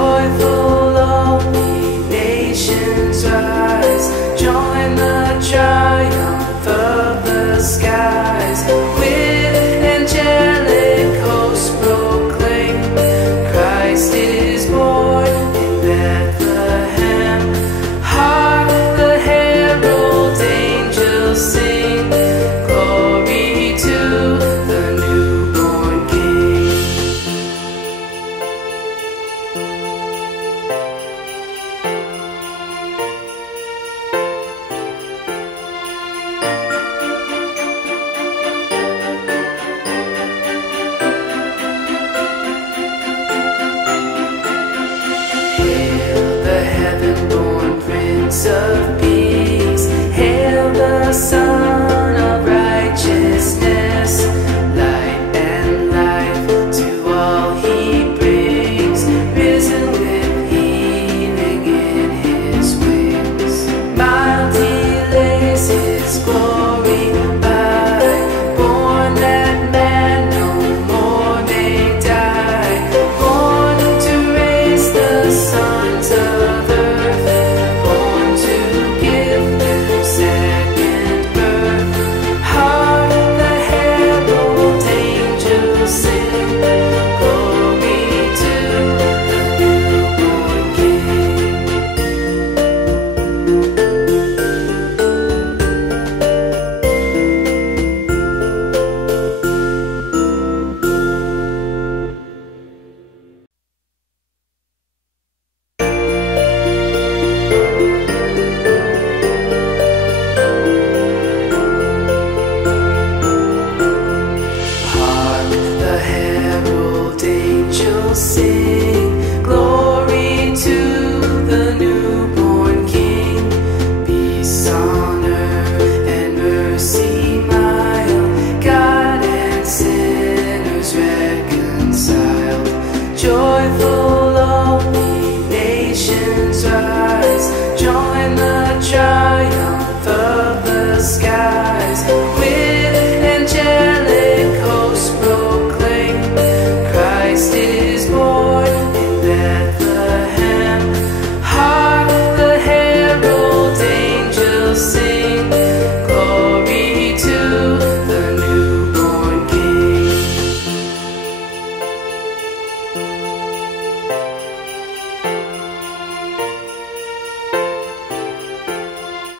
Joyful, all ye nations rise, join the triumph of the skies. With angelic hosts proclaim, Christ is born in Bethlehem. Hark, the herald angels sing, glory to the newborn King. Hail the heaven-born Prince of Peace, hail the Son of Righteousness. Light and life to all he brings, risen with healing in his wings. Mild he lays his glory by, born that man no more may die, born to raise the sons of earth, born to give them second birth. Hark, the herald angels sing, glory to the newborn King. Hark, the herald angels sing, glory to the newborn King. Peace on earth and mercy mild, God and sinners reconciled. Joyful, all ye nations rise, join the triumph of the skies. With angelic hosts proclaim, Christ is born in Bethlehem. Hark, the herald angels sing,